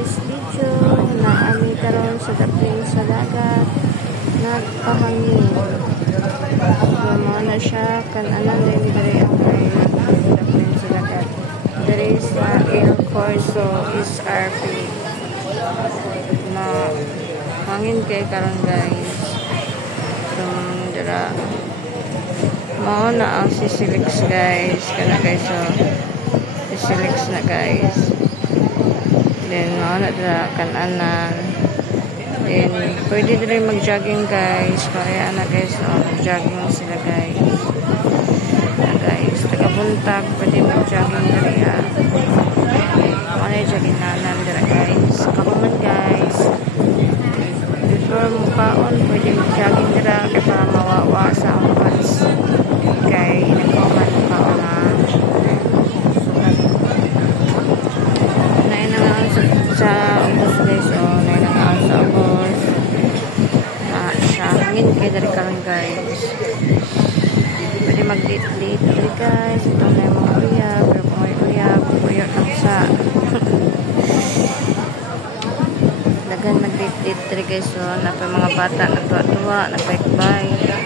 this video na ami karon sa daping sa dagat nagpahangin. So na siya kan anan din dire ang daping sa dagat. There is Air Corso SRP. Hangin kay karon guys. So dira mao na ang Sisilix guys kana guys. So Sisilix na guys. Then mao na dira kan-anan. Then pwede din mag-jogging guys. Kaya na guys, mag-jogging sila guys. Guys, taga-buntag pwede mag-jogging diri. Ano yung jogging nanan dira guys. Kapaman guys. Before mukaon pwede mag-jogging dira kaya para mawawa sa ang pants. Kay nagkaman mukaon na. Sa ubos guys, nainangaan sa ubos sa hangin kayo dari karon guys. Pwede mag-date-date dari guys. Ito na yung mga uyab, pero kung may uyab lang sa dagan mag-date-date dari guys. So, na pa mga bata nagtuwa-tuwa, nagbaik-baik.